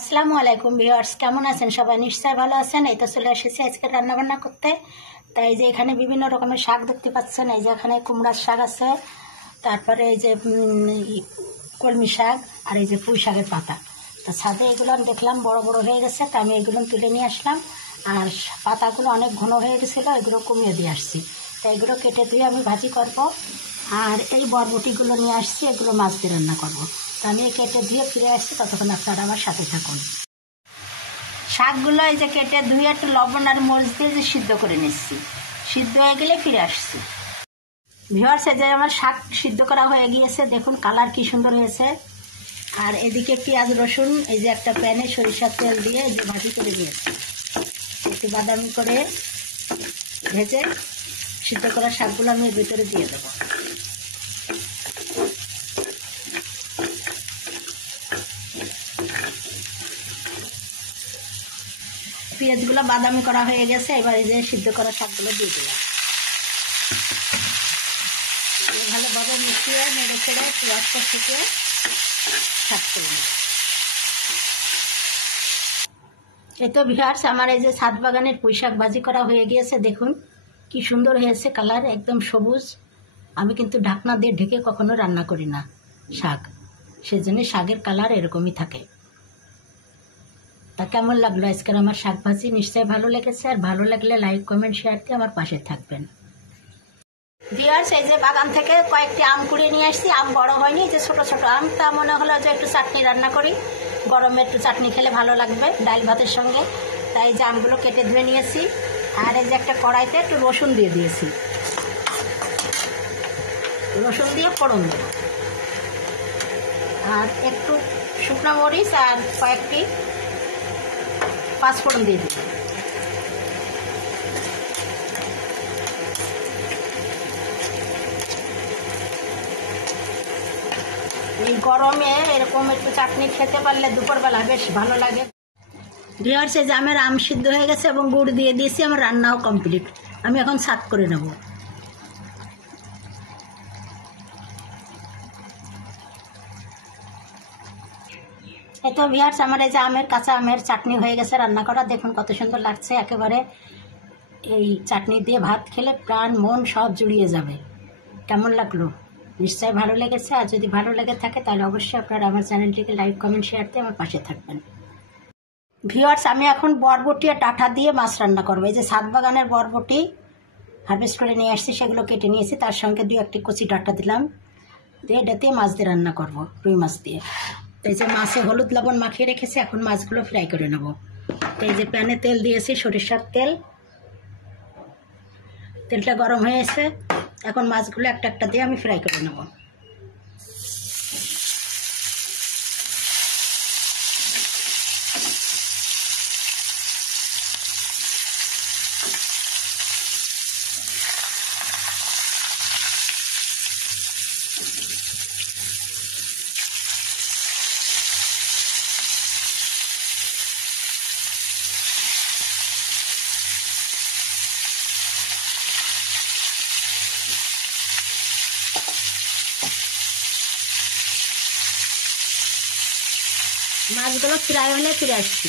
আসসালামু আলাইকুম ভিউয়ার্স, কেমন আছেন সবাই? নিশ্চয়ই ভালো আছেন। এই তো চলে এসেছি আজকে রান্নাবান্না করতে। তাই এই যে এখানে বিভিন্ন রকমের শাক দেখতে পাচ্ছেন। এই যে এখানে কুমড়ার শাক আছে, তারপরে এই যে কলমি শাক, আর এই যে পুঁই শাকের পাতা। তো ছাদে এগুলো দেখলাম বড় বড় হয়ে গেছে, তো আমি এগুলো তুলে নিয়ে আসলাম। আর পাতাগুলো অনেক ঘন হয়ে গেছিলো, এগুলো কমিয়ে দিয়ে আসছি। তো এগুলো কেটে ধুয়ে আমি ভাজি করব। আর এই বরবটিগুলো নিয়ে আসছি, এগুলো মাছ দিয়ে রান্না করবো। তো আমি কেটে ধুয়ে ফিরে আসছি, ততক্ষণ আপনারা আমার সাথে থাকুন। শাকগুলো এই যে কেটে ধুয়ে একটু লবণ আর মরিচ দিয়ে যে সিদ্ধ করে নিচ্ছি, সিদ্ধ হয়ে গেলে ফিরে আসছি। ভিউয়ার্স, এই যে আমার শাক সিদ্ধ করা হয়ে গিয়েছে, দেখুন কালার কি সুন্দর হয়েছে। আর এদিকে পেঁয়াজ রসুন এই যে একটা প্যানে সরিষার তেল দিয়ে এই যে ভাজি করে দিয়েছি, একটু বাদামি করে ভেজে সিদ্ধ করা শাকগুলো আমি এর ভিতরে দিয়ে দেবো। পেঁয়াজগুলো বাদামি করা হয়ে গেছে, এবার এই যে সিদ্ধ করা শাকগুলো দিয়ে দিলাম। ভালোভাবে মিশিয়ে নেড়ে ছেড়ে পেঁয়াজটা শুকিয়ে শাক করে নেব। এই তো ভিউয়ার্স, আমার এই যে ছাদ বাগানের পুঁই শাক ভাজি করা হয়ে গিয়েছে, দেখুন কি সুন্দর হয়েছে, কালার একদম সবুজ। আমি কিন্তু ঢাকনা দিয়ে ঢেকে কখনো রান্না করি না শাক, সেজন্য শাকের কালার এরকমই থাকে। তা কেমন লাগলো আজকের আমার শাক ভাজি? নিশ্চয়ই ভালো লেগেছে। আর ভালো লাগলে লাইক কমেন্ট শেয়ার দিয়ে আমার পাশে থাকবেন। ভিউয়ার্স, এই যে বাগান থেকে কয়েকটি আম কুড়িয়ে নিয়ে আসছি। আম বড় হয়নি, যে ছোট ছোট আম। তা মনে হলো যে একটু চাটনি রান্না করি, গরমে একটু চাটনি খেলে ভালো লাগবে ডাল ভাতের সঙ্গে। তাই এই যে আমগুলো কেটে ধুয়ে নিয়েছি। আর এই যে একটা কড়াইতে একটু রসুন দিয়ে দিয়েছি, রসুন দিয়ে ফোড়ন দেব। আর একটু শুকনো মরিচ আর কয়েকটি পাঁচফোড়ন দিয়ে দিই। এই গরমে এরকম একটু চাটনি খেতে পারলে দুপুরবেলা বেশ ভালো লাগে। ভিউয়ার্স, এই যে আমার আম সিদ্ধ হয়ে গেছে এবং গুড় দিয়ে দিয়েছি, আমার রান্নাও কমপ্লিট। আমি এখন ছাক করে নেব। এই তো ভিউয়ার্স, আমার এই যে কাঁচা আমের চাটনি হয়ে গেছে রান্না করা, দেখুন কত সুন্দর লাগছে। একেবারে এই চাটনি দিয়ে ভাত খেলে প্রাণ মন সব জুড়িয়ে যাবে। কেমন লাগলো? নিশ্চয়ই ভালো লেগেছে। আর যদি ভালো লেগে থাকে তাহলে অবশ্যই আপনারা আমার চ্যানেলটিকে লাইক কমেন্ট শেয়ার দিয়ে আমার পাশে থাকবেন। ভিউয়ার্স, আমি এখন বরবটি আর ডাঁটা দিয়ে মাছ রান্না করবো। এই যে ছাদ বাগানের বরবটি হারভেস্ট করে নিয়ে আসছি, সেগুলো কেটে নিয়েছি, তার সঙ্গে 2-1টি কচি ডাঁটা দিলাম, দিয়ে এটা দিয়ে মাছ দিয়ে রান্না করবো, রুই মাছ দিয়ে। এই যে মাছে হলুদ লবণ মাখিয়ে রেখেছি, এখন মাছগুলো ফ্রাই করে নেব। এই যে প্যানে তেল দিয়েছি, সরিষার তেল, তেলটা গরম হয়েছে, এখন মাছগুলো একটা একটা দিয়ে আমি ফ্রাই করে নেব। মাছগুলো ফ্রাই হলে ফিরে আসছি।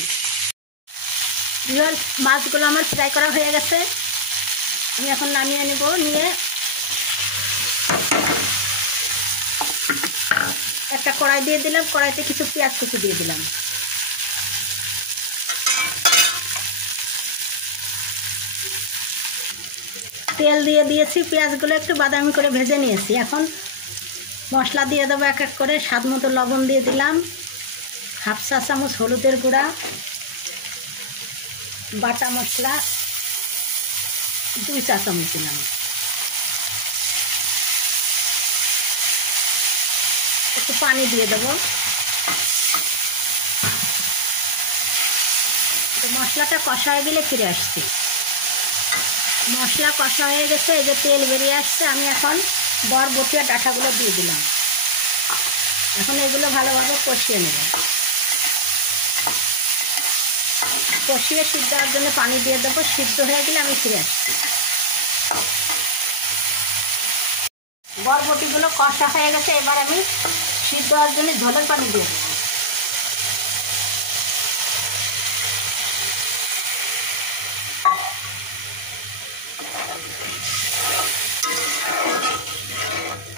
মাছগুলো আমার ফ্রাই করা হয়ে গেছে, আমি এখন নামিয়ে নেব। নিয়ে একটা কড়াই দিয়ে দিলাম, কড়াইতে কিছু পেঁয়াজ কুচি দিয়ে দিলাম। তেল দিয়ে দিয়েছি, পেঁয়াজগুলো একটু বাদামি করে ভেজে নিয়েছি। এখন মশলা দিয়ে দেবো এক এক করে। স্বাদ মতো লবণ দিয়ে দিলাম, 1/2 চা চামচ হলুদের গুঁড়া, বাটা মশলা 2 চা চামচ দিলাম, একটু পানি দিয়ে দেবো। তো মশলাটা কষা হয়ে গেলে ফিরে আসছি। মশলা কষা হয়ে গেছে, এই যে তেল বেরিয়ে আসছে। আমি এখন বরবটি আর ডাঁটাগুলো দিয়ে দিলাম। এখন এগুলো ভালোভাবে কষিয়ে নেব। কষিয়ে সিদ্ধ হওয়ার জন্য পানি দিয়ে দেবো, সিদ্ধ হয়ে গেলে আমি ফিরে আসছি। বরবটিগুলো কষা হয়ে গেছে, এবার আমি সিদ্ধ হওয়ার জন্য ঝোলের পানি দিয়ে দেবো।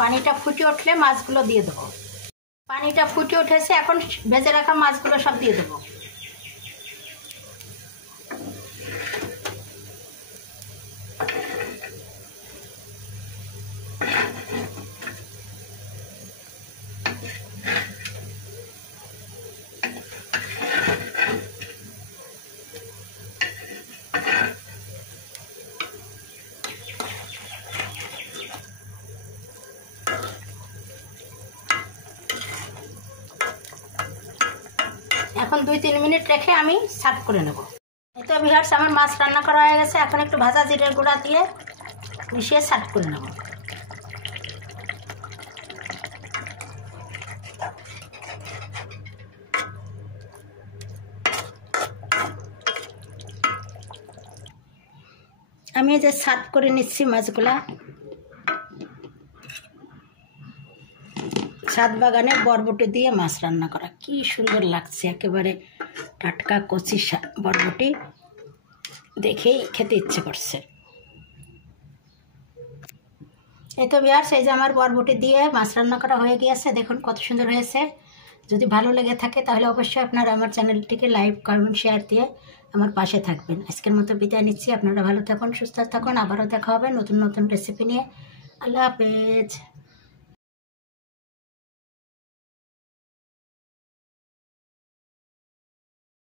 পানিটা ফুটে উঠলে মাছগুলো দিয়ে দেবো। পানিটা ফুটে উঠেছে, এখন ভেজে রাখা মাছগুলো সব দিয়ে দেবো। এখন 2-3 মিনিট রেখে আমি সার্ভ করে নেব। এই তো ভিউয়ার্স, আমার মাছ রান্না করা হয়ে গেছে। এখন একটু ভাজা জিরের গুঁড়া দিয়ে মিশিয়ে সার্ভ করে নেব। আমি এই যে সার্ভ করে নিচ্ছি মাছগুলা। ছাদ বাগানে বরবটি দিয়ে মাছ রান্না করা, কি সুন্দর লাগছে, একেবারে টাটকা কচি বরবটি, দেখেই খেতে ইচ্ছে করছে। এই তো ভিউয়ার্স, এই যে আমার বরবটি দিয়ে মাছ রান্না করা হয়ে গিয়েছে, দেখুন কত সুন্দর হয়েছে। যদি ভালো লেগে থাকে তাহলে অবশ্যই আপনারা আমার চ্যানেলটিকে লাইক, কমেন্ট, শেয়ার দিয়ে আমার পাশে থাকবেন। আজকের মতো বিদায় নিচ্ছি। আপনারা ভালো থাকুন, সুস্থ থাকুন। আবারও দেখা হবে নতুন নতুন রেসিপি নিয়ে। আল্লাহ হাফেজ।